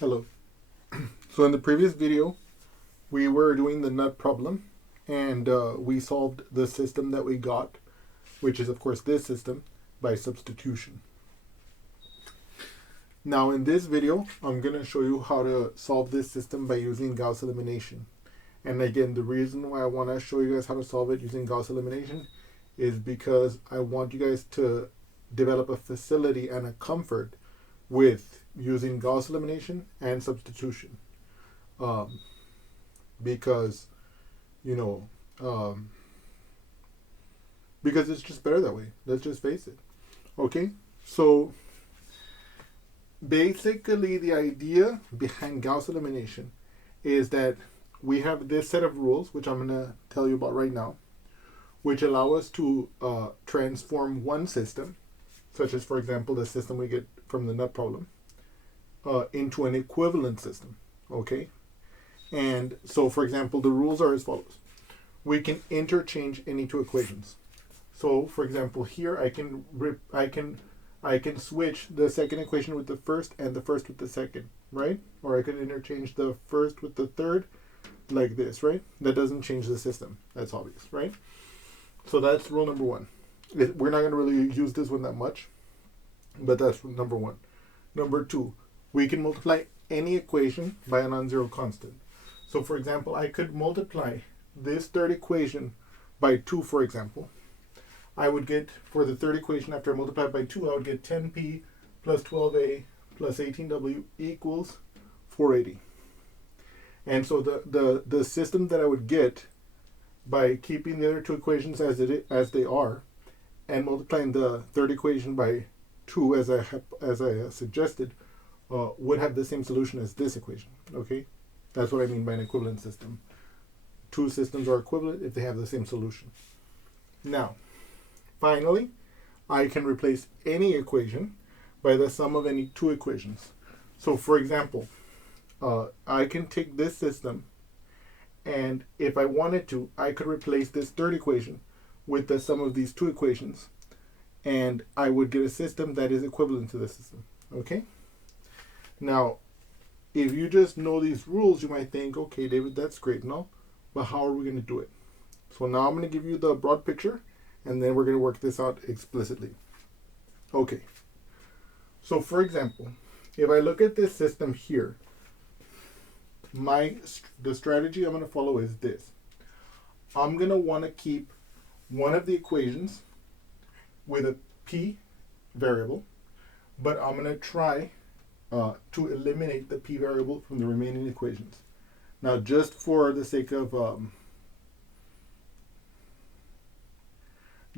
Hello. So in the previous video, we were doing the nut problem, and we solved the system that we got, which is of course this system, by substitution. Now in this video, I'm going to show you how to solve this system by using Gauss elimination. And again, the reason why I want to show you guys how to solve it using Gauss elimination is because I want you guys to develop a facility and a comfort with using Gauss elimination and substitution. Because it's just better that way. Let's just face it. Okay? So basically the idea behind Gauss elimination is that we have this set of rules, which I'm going to tell you about right now, which allow us to transform one system, such as, for example, the system we get from the nut problem, into an equivalent system. Okay? And so, for example, the rules are as follows. We can interchange any two equations. So, for example, here I can switch the second equation with the first and the first with the second, right? Or I could interchange the first with the third like this, right? That doesn't change the system. That's obvious, right? So that's rule number one. We're not going to really use this one that much, but that's number one. Number two, we can multiply any equation by a non-zero constant. So, for example, I could multiply this third equation by 2, for example. I would get, for the third equation, after I multiply it by 2, I would get 10p plus 12a plus 18w equals 480. And so the system that I would get by keeping the other two equations as they are and multiplying the third equation by 2 as I suggested would have the same solution as this equation. Okay? That's what I mean by an equivalent system. Two systems are equivalent if they have the same solution. Now, finally, I can replace any equation by the sum of any two equations. So, for example, I can take this system, and if I wanted to, I could replace this third equation with the sum of these two equations, and I would get a system that is equivalent to the system. Okay? Now, if you just know these rules, you might think, okay, David, that's great and all, but how are we going to do it? So now I'm going to give you the broad picture, and then we're going to work this out explicitly. Okay. So for example, if I look at this system here, the strategy I'm going to follow is this. I'm going to want to keep one of the equations with a p variable, but I'm going to try to eliminate the p variable from the remaining equations. Now, just for the sake of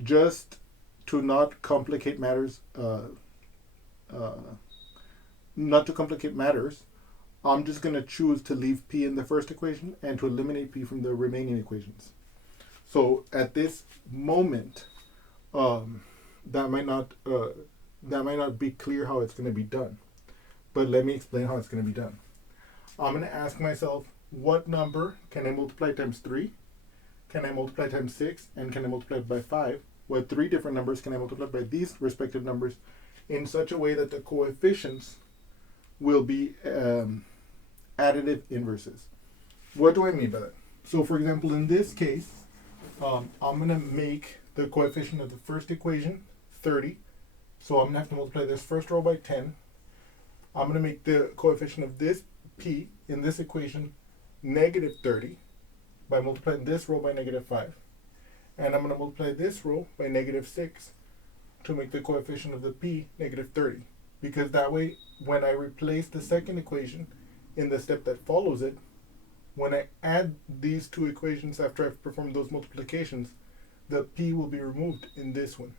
just to not complicate matters, I'm just going to choose to leave p in the first equation and to eliminate p from the remaining equations. So at this moment, that might not be clear how it's going to be done. But let me explain how it's going to be done. I'm going to ask myself, what number can I multiply times 3? Can I multiply times 6? And can I multiply by 5? What three different numbers can I multiply by these respective numbers in such a way that the coefficients will be additive inverses? What do I mean by that? So, for example, in this case, I'm going to make the coefficient of the first equation 30. So I'm going to have to multiply this first row by 10. I'm going to make the coefficient of this p in this equation negative 30 by multiplying this row by negative 5. And I'm going to multiply this row by negative 6 to make the coefficient of the p negative 30. Because that way, when I replace the second equation in the step that follows it, when I add these two equations after I've performed those multiplications, the p will be removed in this one.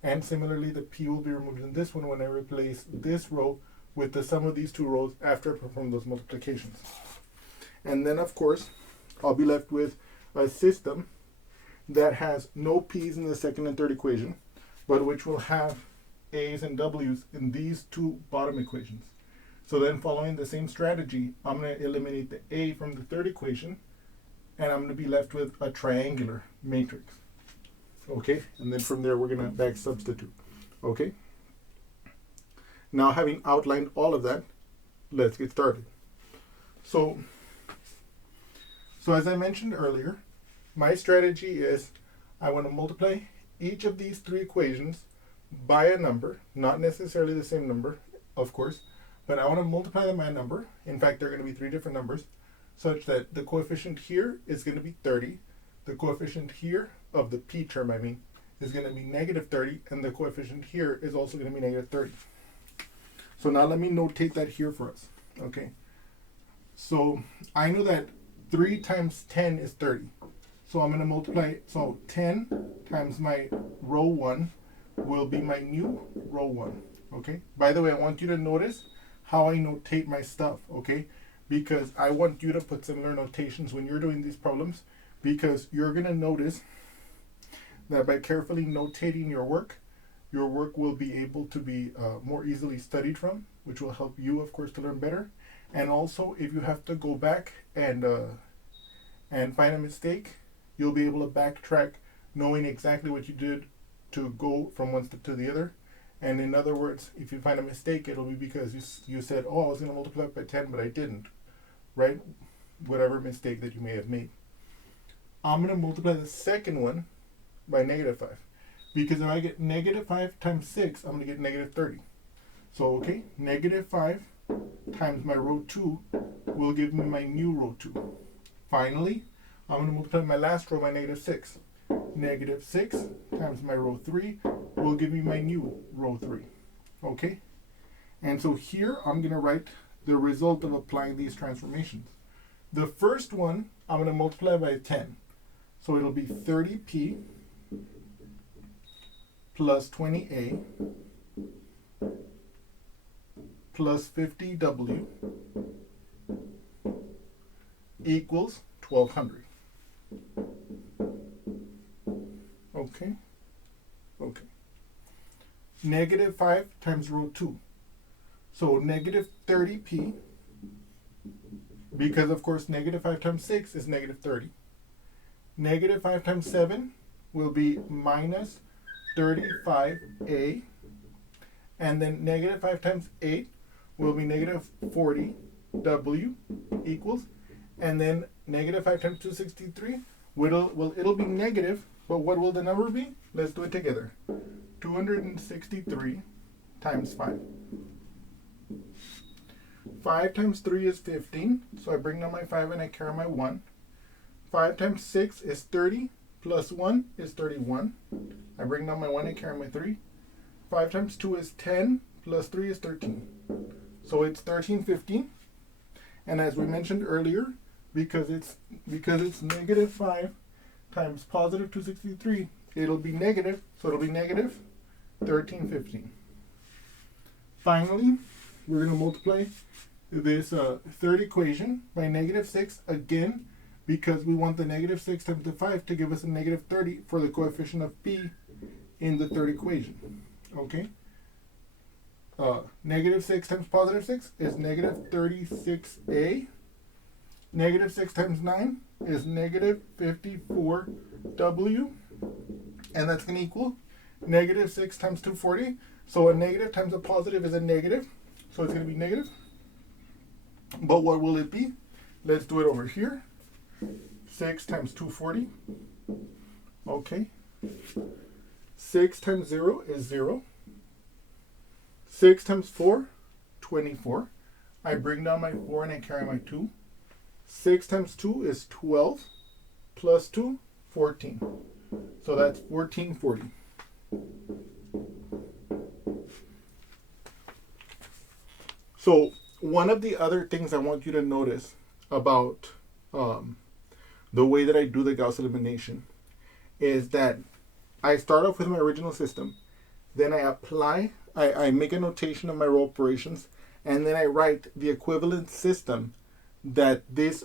And similarly, the p will be removed in this one when I replace this row with the sum of these two rows after I perform those multiplications. And then, of course, I'll be left with a system that has no p's in the second and third equation, but which will have a's and w's in these two bottom equations. So then, following the same strategy, I'm going to eliminate the a from the third equation, and I'm going to be left with a triangular matrix. Okay? And then from there, we're going to back substitute. Okay? Now, having outlined all of that, let's get started. So as I mentioned earlier, my strategy is I want to multiply each of these three equations by a number, not necessarily the same number, of course, but I want to multiply them by a number. In fact, they're going to be three different numbers, such that the coefficient here is going to be 30. The coefficient here of the p term, is going to be negative 30, and the coefficient here is also going to be negative 30. So now let me notate that here for us. Okay. So I know that 3 times 10 is 30. So I'm going to multiply, so 10 times my row 1 will be my new row 1. Okay. By the way, I want you to notice how I notate my stuff. Okay. Because I want you to put similar notations when you're doing these problems, because you're going to notice that by carefully notating your work will be able to be more easily studied from, which will help you, of course, to learn better. And also, if you have to go back and find a mistake, you'll be able to backtrack knowing exactly what you did to go from one step to the other. And in other words, if you find a mistake, it'll be because you said, oh, I was going to multiply it by 10, but I didn't, right? Whatever mistake that you may have made. I'm going to multiply the second one by negative 5. Because if I get negative 5 times 6, I'm going to get negative 30. So, okay, negative 5 times my row 2 will give me my new row 2. Finally, I'm going to multiply my last row by negative 6. Negative 6 times my row 3 will give me my new row 3. Okay? And so here I'm going to write the result of applying these transformations. The first one, I'm going to multiply by 10. So it'll be 30p plus 20a plus 50w equals 1200. Okay. Negative 5 times row 2. So negative 30p, because of course negative 5 times 6 is negative 30. Negative 5 times 7 will be minus 35a. And then negative 5 times 8 will be negative 40w equals. And then negative 5 times 263, it'll be negative, but what will the number be? Let's do it together. 263 times 5. 5 times 3 is 15, so I bring down my 5 and I carry my 1. 5 times 6 is 30, plus 1 is 31. I bring down my 1 and carry my 3. 5 times 2 is 10, plus 3 is 13. So it's 1315. And as we mentioned earlier, because it's negative 5 times positive 263, it'll be negative, so it'll be negative 1315. Finally, we're going to multiply this third equation by negative 6 again, because we want the negative 6 times the 5 to give us a negative 30 for the coefficient of p in the third equation. Okay? Negative 6 times positive 6 is negative 36a. Negative 6 times 9 is negative 54w. And that's going to equal negative 6 times 240. So a negative times a positive is a negative. So it's going to be negative. But what will it be? Let's do it over here. 6 times 240. Okay. 6 times 0 is 0. 6 times 4, 24. I bring down my 4 and I carry my 2. 6 times 2 is 12. Plus 2, 14. So that's 1440. So one of the other things I want you to notice about the way that I do the Gauss elimination is that I start off with my original system, then I make a notation of my row operations, and then I write the equivalent system that these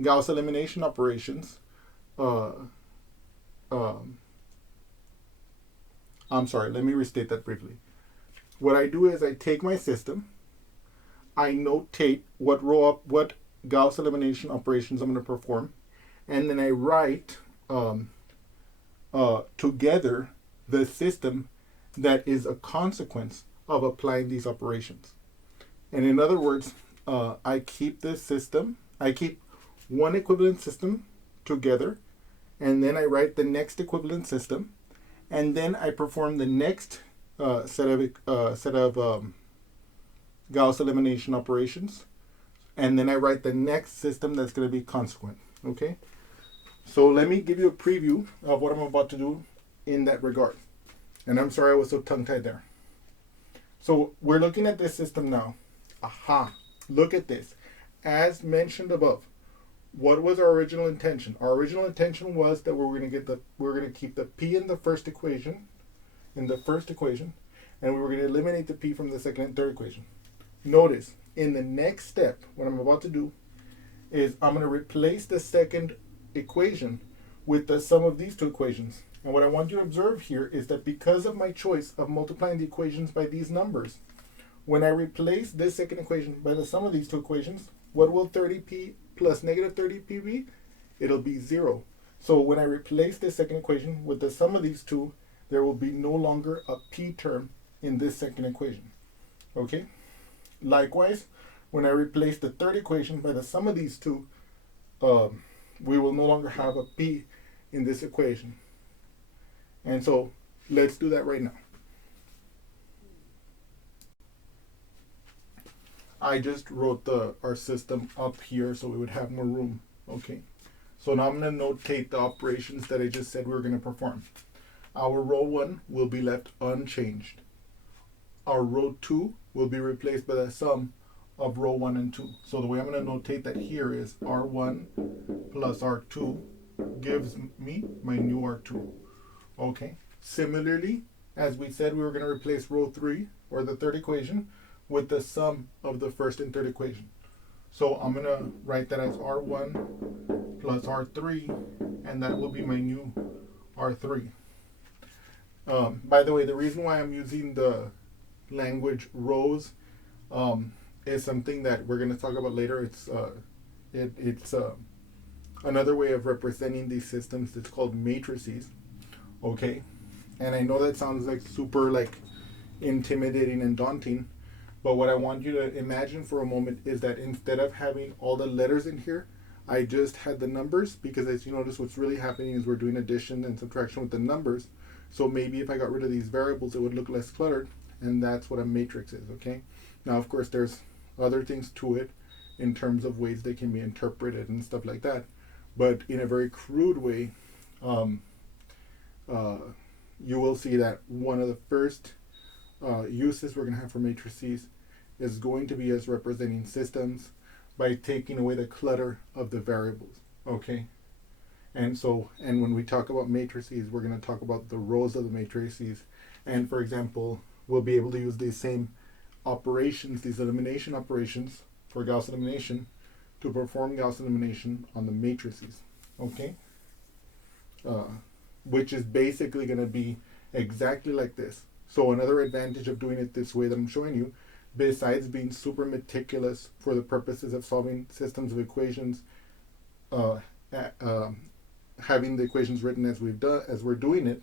Gauss elimination operations I'm sorry, let me restate that briefly. What I do is I take my system, I notate what Gauss elimination operations I'm going to perform, and then I write together the system that is a consequence of applying these operations. And in other words, I keep this system, I keep one equivalent system together, and then I write the next equivalent system, and then I perform the next set of Gauss elimination operations, and then I write the next system that's going to be consequent. Okay, so let me give you a preview of what I'm about to do in that regard. And I'm sorry I was so tongue-tied there. So we're looking at this system now. Aha, look at this. As mentioned above, what was our original intention? Our original intention was that we're going to keep the p in the first equation, and we were going to eliminate the p from the second and third equation. Notice, in the next step, what I'm about to do is I'm going to replace the second equation with the sum of these two equations. And what I want you to observe here is that because of my choice of multiplying the equations by these numbers, when I replace this second equation by the sum of these two equations, what will 30p plus negative 30p be? It'll be 0. So when I replace this second equation with the sum of these two, there will be no longer a p term in this second equation. Okay? Likewise, when I replace the third equation by the sum of these two, we will no longer have a p in this equation. And so let's do that right now. I just wrote our system up here so we would have more room. Okay. So now I'm going to notate the operations that I just said we were going to perform. Our row 1 will be left unchanged. Our row 2 will be replaced by the sum of row 1 and 2. So the way I'm going to notate that here is R1 plus R2 gives me my new R2. Okay. Similarly, as we said, we were going to replace row 3, or the third equation, with the sum of the first and third equation. So I'm going to write that as R1 plus R3, and that will be my new R3. By the way, the reason why I'm using the language rows is something that we're going to talk about later. It's another way of representing these systems. It's called matrices. Okay, and I know that sounds like super intimidating and daunting, but what I want you to imagine for a moment is that instead of having all the letters in here, I just had the numbers, because as you notice, what's really happening is we're doing addition and subtraction with the numbers. So maybe if I got rid of these variables, it would look less cluttered, and that's what a matrix is. Okay, now of course there's other things to it in terms of ways they can be interpreted and stuff like that, but in a very crude way, you will see that one of the first uses we're going to have for matrices is going to be as representing systems by taking away the clutter of the variables. Okay, and when we talk about matrices, we're going to talk about the rows of the matrices, and for example, we'll be able to use these same operations, these elimination operations for Gauss elimination, to perform Gauss elimination on the matrices. Okay, which is basically going to be exactly like this. So another advantage of doing it this way that I'm showing you, besides being super meticulous for the purposes of solving systems of equations, having the equations written as we're doing it,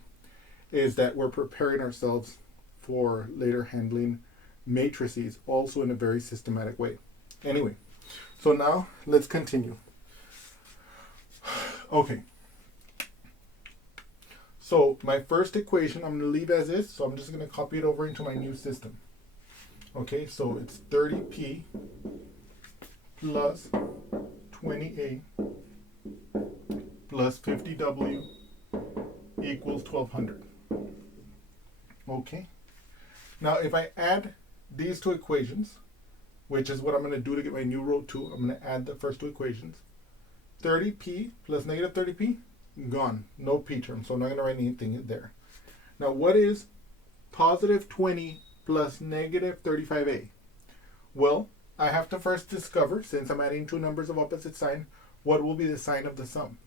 is that we're preparing ourselves for later handling matrices, also in a very systematic way. Anyway, so now let's continue. Okay. So my first equation I'm going to leave as is, so I'm just going to copy it over into my new system. Okay, so it's 30p plus 20a plus 50w equals 1200. Okay, now if I add these two equations, which is what I'm going to do to get my new row 2, I'm going to add the first two equations. 30p plus negative 30p, gone, no p term, so I'm not going to write anything there. Now what is positive 20 plus negative 35a? Well, I have to first discover, since I'm adding two numbers of opposite sign, what will be the sign of the sum.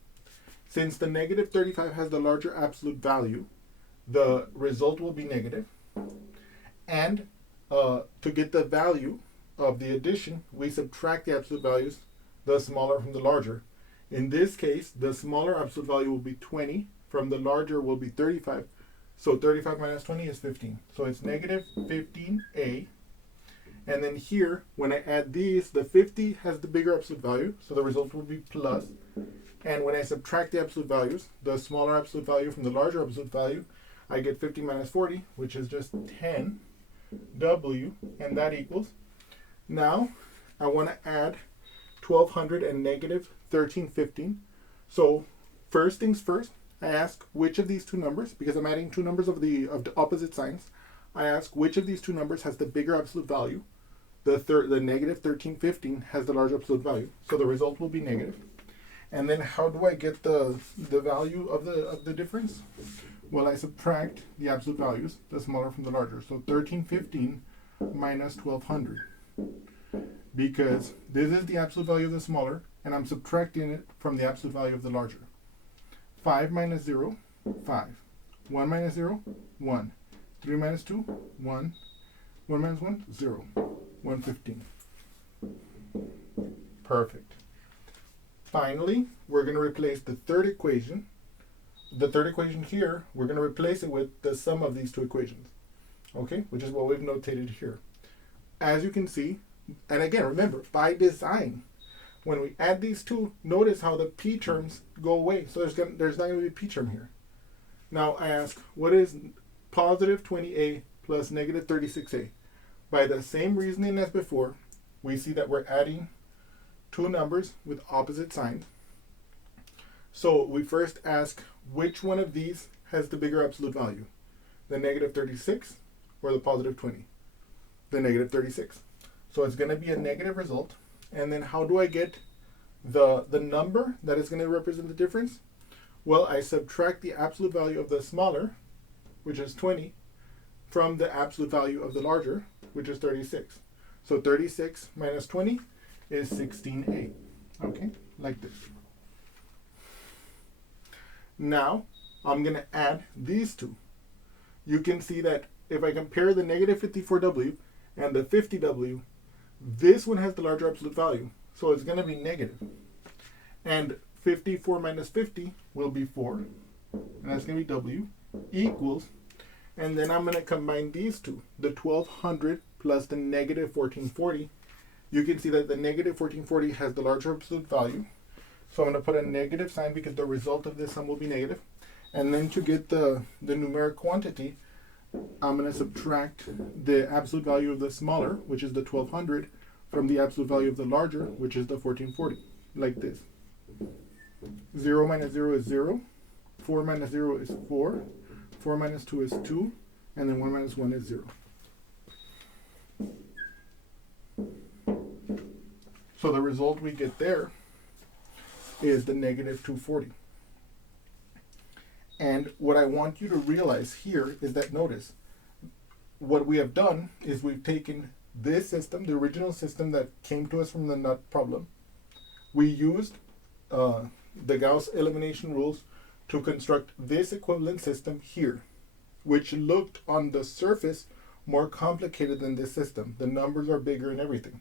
Since the negative 35 has the larger absolute value, the result will be negative. And to get the value of the addition, we subtract the absolute values, the smaller from the larger. In this case, the smaller absolute value will be 20, from the larger will be 35. So 35 minus 20 is 15. So it's negative 15a. And then here, when I add these, the 50 has the bigger absolute value, so the result will be plus. And when I subtract the absolute values, the smaller absolute value from the larger absolute value, I get 50 minus 40, which is just 10w, and that equals. Now, I want to add 1200 and negative 1315. So, first things first, I ask which of these two numbers, because I'm adding two numbers of the opposite signs, I ask which of these two numbers has the bigger absolute value. The negative 1315 has the larger absolute value, so the result will be negative. And then how do I get the value of the difference? Well, I subtract the absolute values, the smaller from the larger. So 1315 minus 1200. Because this is the absolute value of the smaller, and I'm subtracting it from the absolute value of the larger. 5 minus 0, 5. 1 minus 0, 1. 3 minus 2, 1. 1 minus 1, 0. 115. Perfect. Finally, we're going to replace the third equation. The third equation here, we're going to replace it with the sum of these two equations. Okay, which is what we've notated here. As you can see, and again, remember, by design, when we add these two, notice how the p terms go away. So there's not going to be a p term here. Now I ask, what is positive 20a plus negative 36a? By the same reasoning as before, we see that we're adding two numbers with opposite signs. So we first ask which one of these has the bigger absolute value, the negative 36 or the positive 20? The negative 36. So it's going to be a negative result. And then how do I get the number that is going to represent the difference? Well, I subtract the absolute value of the smaller, which is 20, from the absolute value of the larger, which is 36. So 36 minus 20 is 16a. Okay, like this. Now, I'm going to add these two. You can see that if I compare the negative 54w and the 50w, this one has the larger absolute value. So it's going to be negative. And 54 minus 50 will be 4. And that's going to be w equals. And then I'm going to combine these two, the 1200 plus the negative 1440. You can see that the negative 1440 has the larger absolute value. So I'm going to put a negative sign because the result of this sum will be negative. And then to get the numeric quantity, I'm going to subtract the absolute value of the smaller, which is the 1200, from the absolute value of the larger, which is the 1440, like this. 0 minus 0 is 0. 4 minus 0 is 4. 4 minus 2 is 2. And then 1 minus 1 is 0. So the result we get there is the negative 240. And what I want you to realize here is that, notice, what we have done is we've taken this system, the original system that came to us from the nut problem. We used the Gauss elimination rules to construct this equivalent system here, which looked on the surface more complicated than this system. The numbers are bigger and everything.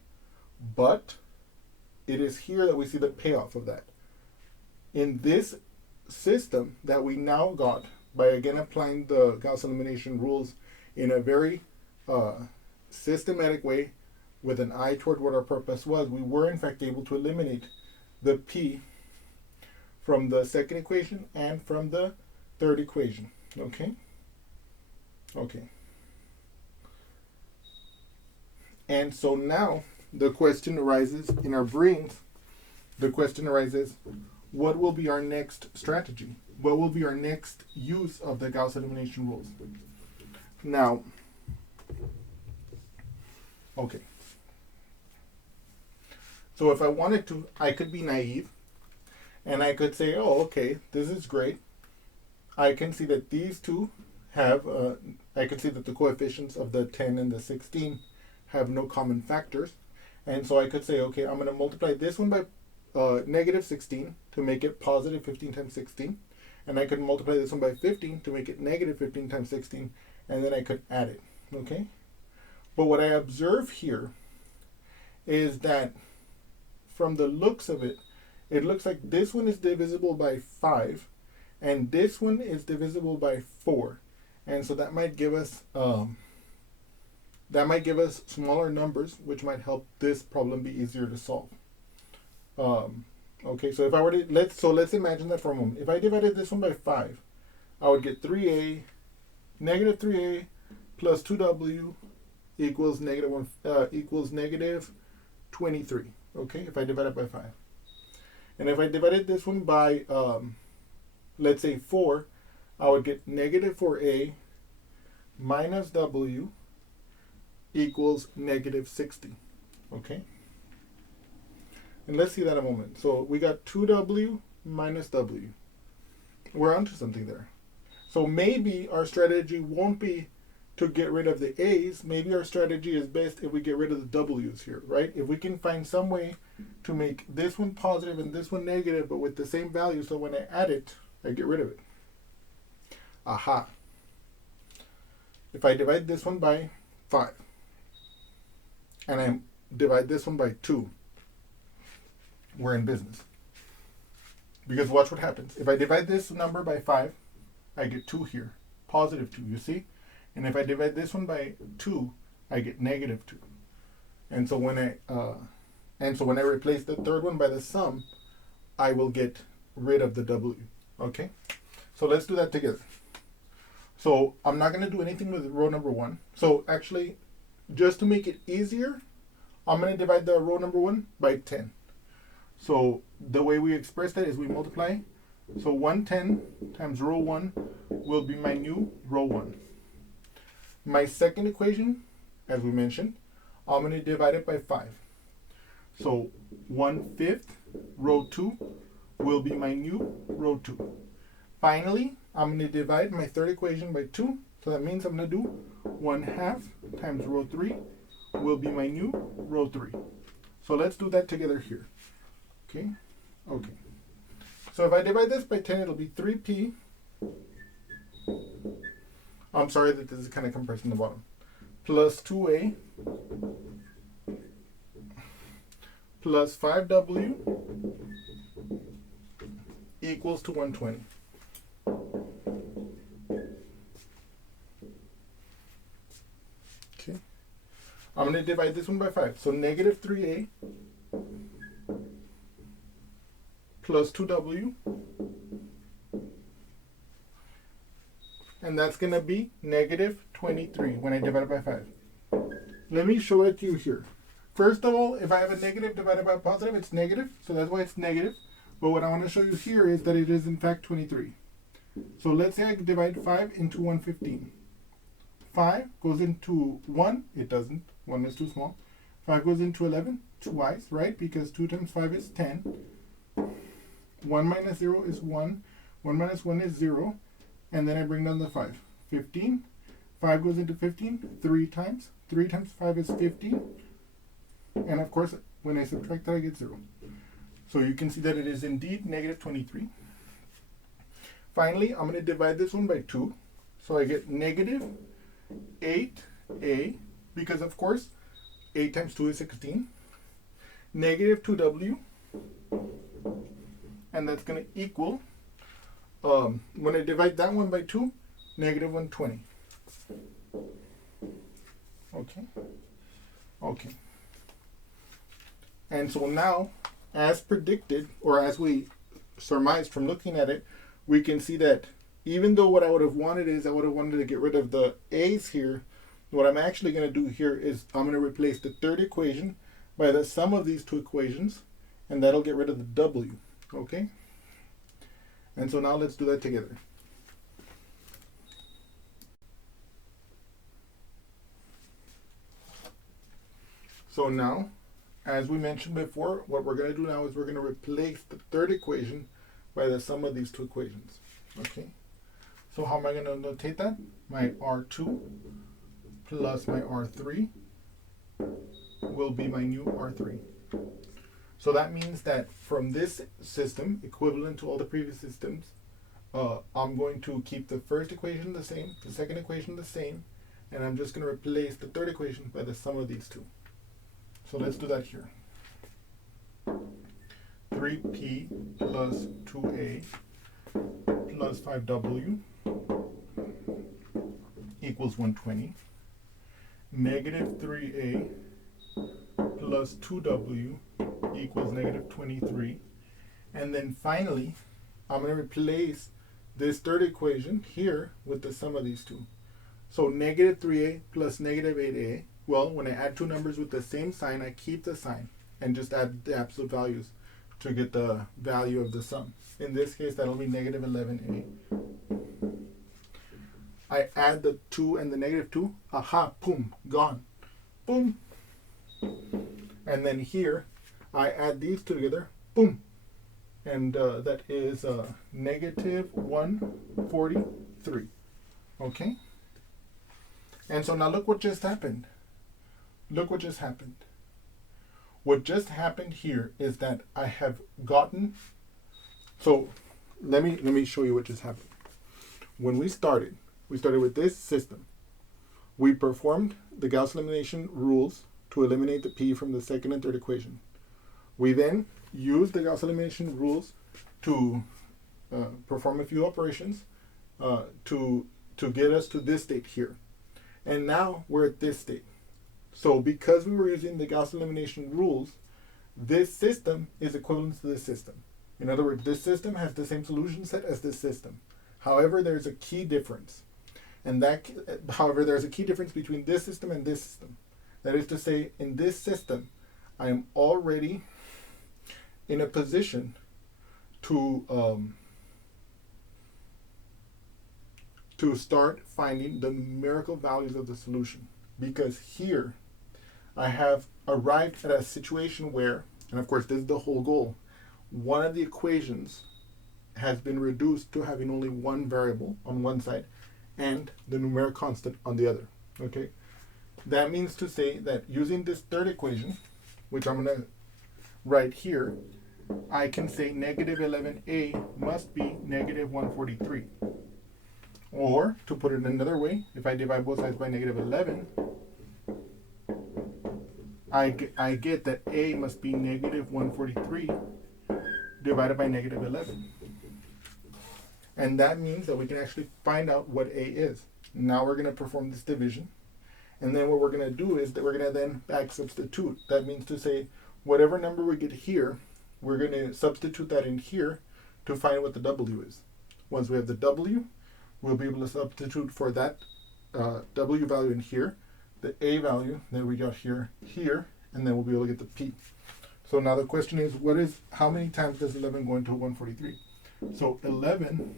But it is here that we see the payoff of that. In this system that we now got by again applying the Gauss elimination rules in a very systematic way with an eye toward what our purpose was, we were in fact able to eliminate the p from the second equation and from the third equation. Okay? Okay. And so now the question arises in our brains, the question arises, what will be our next strategy? What will be our next use of the Gauss elimination rules? Now, okay. So if I wanted to, I could be naive and I could say, oh, okay, this is great. I can see that these two have, I can see that the coefficients of the 10 and the 16 have no common factors. And so I could say, okay, I'm going to multiply this one by negative 16 to make it positive 15 times 16. And I could multiply this one by 15 to make it negative 15 times 16. And then I could add it. Okay? But what I observe here is that from the looks of it, it looks like this one is divisible by 5 and this one is divisible by 4. And so that might give us smaller numbers, which might help this problem be easier to solve. Okay, so if I were to let's imagine that for a moment. If I divided this one by 5, I would get 3a negative 3a plus 2w equals negative 23. Okay, if I divide it by 5. And if I divided this one by let's say 4, I would get negative 4a minus w equals negative 60. Okay? And let's see that in a moment. So we got 2w minus w. We're onto something there. So maybe our strategy won't be to get rid of the a's. Maybe our strategy is best if we get rid of the w's here, right? If we can find some way to make this one positive and this one negative, but with the same value, so when I add it, I get rid of it. Aha. If I divide this one by 5, and I divide this one by 2, we're in business. Because watch what happens. If I divide this number by 5, I get 2 here. Positive 2, you see? And if I divide this one by 2, I get negative 2. And so when I replace the third one by the sum, I will get rid of the w. Okay? So let's do that together. So I'm not going to do anything with row number 1. So actually, just to make it easier, I'm going to divide the row number 1 by 10. So the way we express that is we multiply. So 110 times row 1 will be my new row 1. My second equation, as we mentioned, I'm going to divide it by 5. So 1/5 row 2 will be my new row 2. Finally, I'm going to divide my third equation by 2. So that means I'm going to do 1/2 times row 3 will be my new row 3. So let's do that together here. Okay? Okay. So if I divide this by 10, it'll be 3p. I'm sorry that this is kind of compressed in the bottom. Plus 2a plus 5w equals to 120. Okay. I'm going to divide this one by 5. So negative 3a plus 2w, and that's going to be negative 23 when I divide it by 5. Let me show it to you here. First of all, if I have a negative divided by a positive, it's negative, so that's why it's negative. But what I want to show you here is that it is in fact 23. So let's say I divide 5 into 115. 5 goes into 1, it doesn't, 1 is too small. 5 goes into 11, twice, right? Because 2 times 5 is 10. 1 minus 0 is 1. 1 minus 1 is 0. And then I bring down the 5. 15. 5 goes into 15 3 times. 3 times 5 is 15. And of course, when I subtract that, I get 0. So you can see that it is indeed negative 23. Finally, I'm going to divide this one by 2. So I get negative 8a, because of course, 8 times 2 is 16. Negative 2w. And that's going to equal, when I divide that one by 2, negative 120. Okay. Okay. And so now, as predicted, or as we surmised from looking at it, we can see that even though what I would have wanted is I would have wanted to get rid of the a's here, what I'm actually going to do here is I'm going to replace the third equation by the sum of these two equations, and that'll get rid of the w. Okay? And so now let's do that together. So now, as we mentioned before, what we're going to do now is we're going to replace the third equation by the sum of these two equations. Okay? So how am I going to notate that? My R2 plus my R3 will be my new R3. So that means that from this system, equivalent to all the previous systems, I'm going to keep the first equation the same, the second equation the same, and I'm just going to replace the third equation by the sum of these two. So let's do that here. 3p plus 2a plus 5w equals 120. Negative 3a plus 2w equals negative 23. And then finally, I'm going to replace this third equation here with the sum of these two. So negative 3a plus negative 8a, well, when I add two numbers with the same sign, I keep the sign and just add the absolute values to get the value of the sum. In this case, that'll be negative 11a. I add the 2 and the negative 2. Aha, boom, gone. Boom. And then here, I add these two together. Boom. And that is negative 143. Okay? And so now look what just happened. Look what just happened. What just happened here is that I have gotten... So let me show you what just happened. When we started with this system. We performed the Gauss elimination rules to eliminate the p from the second and third equation. We then used the Gauss elimination rules to perform a few operations to get us to this state here. And now we're at this state. So because we were using the Gauss elimination rules, this system is equivalent to this system. In other words, this system has the same solution set as this system. However, there's a key difference. However, there's a key difference between this system and this system. That is to say, in this system, I am already in a position to start finding the numerical values of the solution. Because here, I have arrived at a situation where, and of course this is the whole goal, one of the equations has been reduced to having only one variable on one side and the numeric constant on the other. Okay, that means to say that using this third equation, which I'm going to write here, I can say negative 11a must be negative 143. Or, to put it another way, if I divide both sides by negative 11, I get that a must be negative 143 divided by negative 11. And that means that we can actually find out what a is. Now we're going to perform this division. And then what we're going to do is that we're going to then back substitute. That means to say whatever number we get here, we're going to substitute that in here to find what the w is. Once we have the w, we'll be able to substitute for that w value in here, the a value that we got here, and then we'll be able to get the p. So now the question is, how many times does 11 go into 143? So 11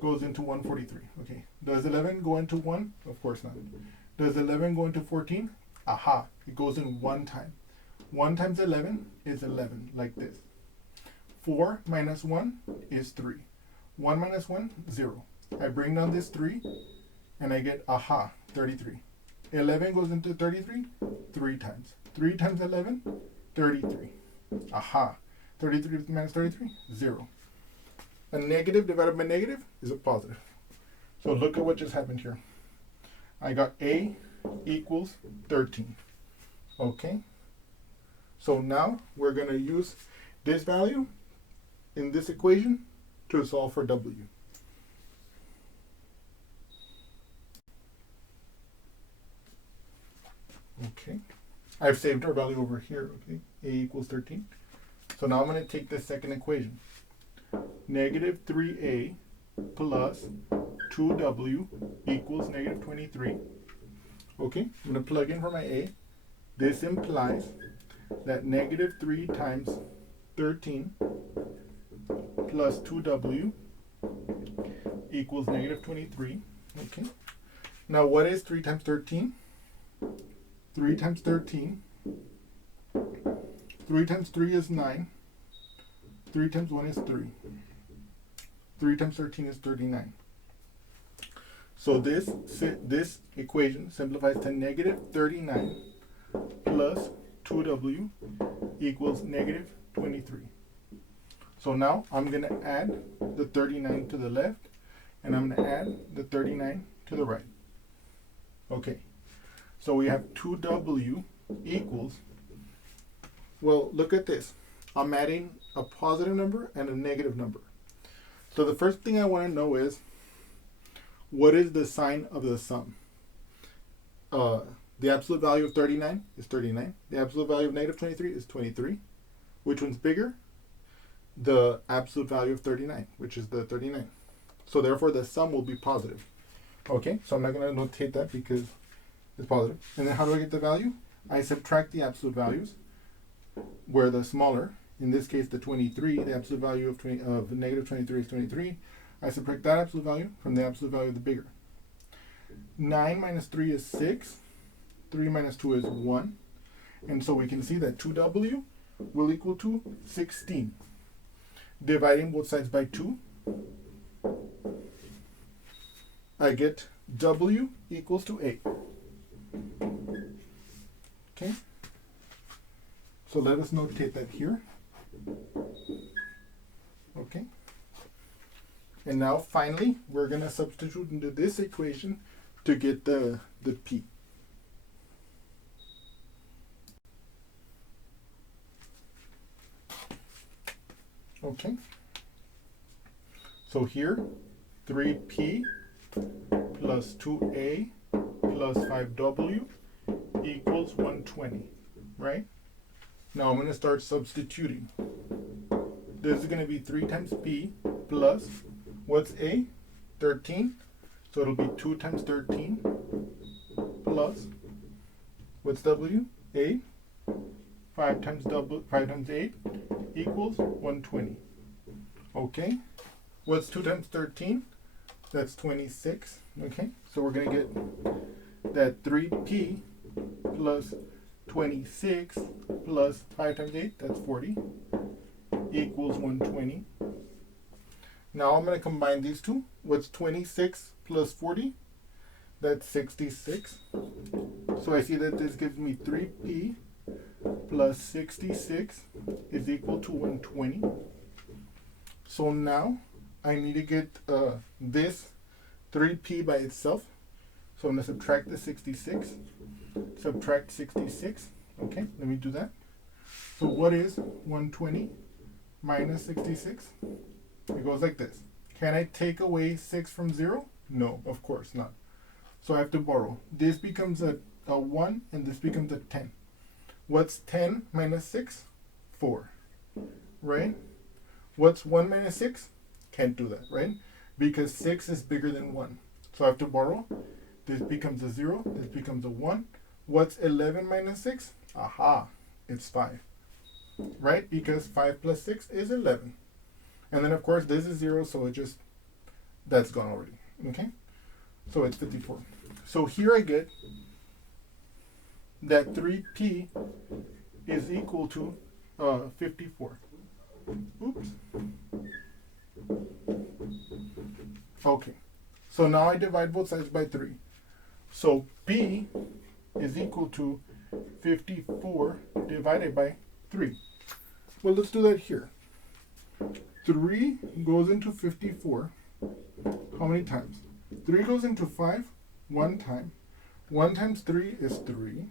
goes into 143. Okay. Does 11 go into 1? Of course not. Does 11 go into 14? Aha. It goes in one time. 1 times 11 is 11, like this. 4 minus 1 is 3. 1 minus 1, 0. I bring down this 3, and I get, 33. 11 goes into 33 3 times. 3 times 11, 33. 33 minus 33, 0. A negative divided by negative is a positive. So look at what just happened here. I got a equals 13. Okay? So now we're going to use this value in this equation to solve for w. Okay. I've saved our value over here. Okay. A equals 13. So now I'm going to take this second equation. Negative 3a plus 2w equals negative 23. Okay, I'm going to plug in for my a. This implies that negative 3 times 13 plus 2w equals negative 23. Okay. Now what is 3 times 13? 3 times 13. 3 times 3 is 9. 3 times 1 is 3. 3 times 13 is 39. So this equation simplifies to negative 39 plus 2w equals negative 23. So now I'm going to add the 39 to the left, and I'm going to add the 39 to the right. Okay, so we have 2w equals, well, look at this. I'm adding a positive number and a negative number. So the first thing I want to know is, what is the sign of the sum? The absolute value of 39 is 39. The absolute value of negative 23 is 23. Which one's bigger? The absolute value of 39, which is the 39. So therefore the sum will be positive. Okay, so I'm not going to notate that because it's positive. And then how do I get the value? I subtract the absolute values, where the smaller, in this case the 23, the absolute value of negative 23 is 23. I subtract that absolute value from the absolute value of the bigger. 9 minus 3 is 6. 3 minus 2 is 1. And so we can see that 2w will equal to 16. Dividing both sides by 2, I get w equals to 8. Okay? So let us notate that here. Okay? And now finally, we're going to substitute into this equation to get the p. Okay, so here 3p plus 2a plus 5w equals 120, right? Now I'm going to start substituting. This is going to be 3 times p plus, what's a? 13. So it'll be 2 times 13 plus, what's w? 8. 5 times 8 equals 120. Okay, what's 2 times 13? That's 26. Okay, so we're going to get that 3p plus 26 plus 5 times 8, that's 40, equals 120. Now I'm going to combine these two. What's 26 plus 40? That's 66. So I see that this gives me 3p plus 66 is equal to 120. So now I need to get this 3p by itself. So I'm going to subtract the 66. Subtract 66. Okay, let me do that. So what is 120 minus 66? It goes like this. Can I take away 6 from 0? No, of course not. So I have to borrow. This becomes a 1 and this becomes a 10. What's 10 minus 6? 4, right? What's 1 minus 6? Can't do that, right? Because 6 is bigger than 1. So I have to borrow. This becomes a 0. This becomes a 1. What's 11 minus 6? Aha, it's 5, right? Because 5 plus 6 is 11. And then, of course, this is 0, so that's gone already, okay? So it's 54. So here I get that 3p is equal to 54. Oops. Okay, so now I divide both sides by 3. So p is equal to 54 divided by 3. Well, let's do that here. 3 goes into 54 how many times? 3 goes into 5 one time. 1 times 3 is 3.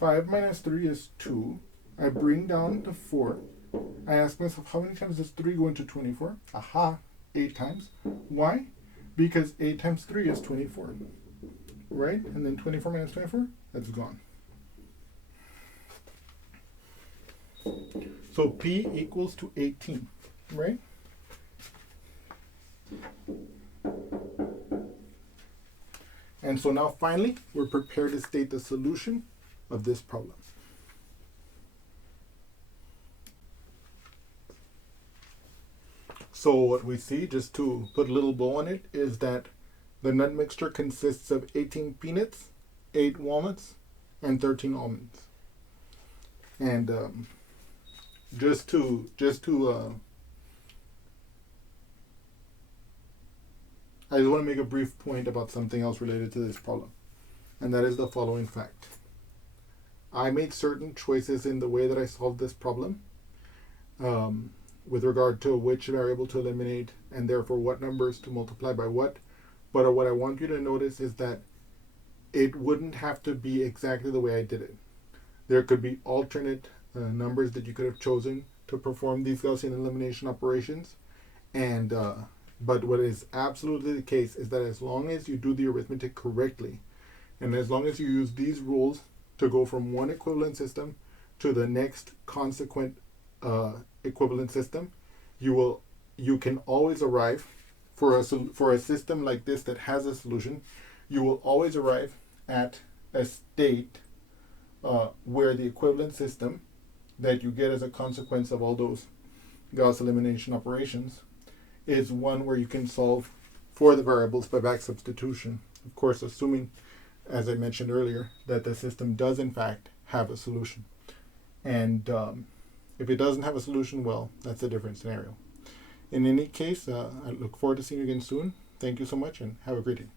5 minus 3 is 2. I bring down the 4. I ask myself, how many times does 3 go into 24? Aha, 8 times. Why? Because 8 times 3 is 24. Right? And then 24 minus 24, that's gone. So P equals to 18, right? And so now finally, we're prepared to state the solution of this problem. So what we see, just to put a little bow on it, is that the nut mixture consists of 18 peanuts, 8 walnuts, and 13 almonds. And I just want to make a brief point about something else related to this problem, and that is the following fact. I made certain choices in the way that I solved this problem with regard to which variable to eliminate and therefore what numbers to multiply by what. But what I want you to notice is that it wouldn't have to be exactly the way I did it. There could be alternate numbers that you could have chosen to perform these Gaussian elimination operations, and But what is absolutely the case is that as long as you do the arithmetic correctly, and as long as you use these rules to go from one equivalent system to the next consequent equivalent system, you can always arrive for a system like this that has a solution. You will always arrive at a state where the equivalent system that you get as a consequence of all those Gauss elimination operations is one where you can solve for the variables by back substitution. Of course, assuming, as I mentioned earlier, that the system does in fact have a solution. And if it doesn't have a solution, well, that's a different scenario. In any case, I look forward to seeing you again soon. Thank you so much and have a great day.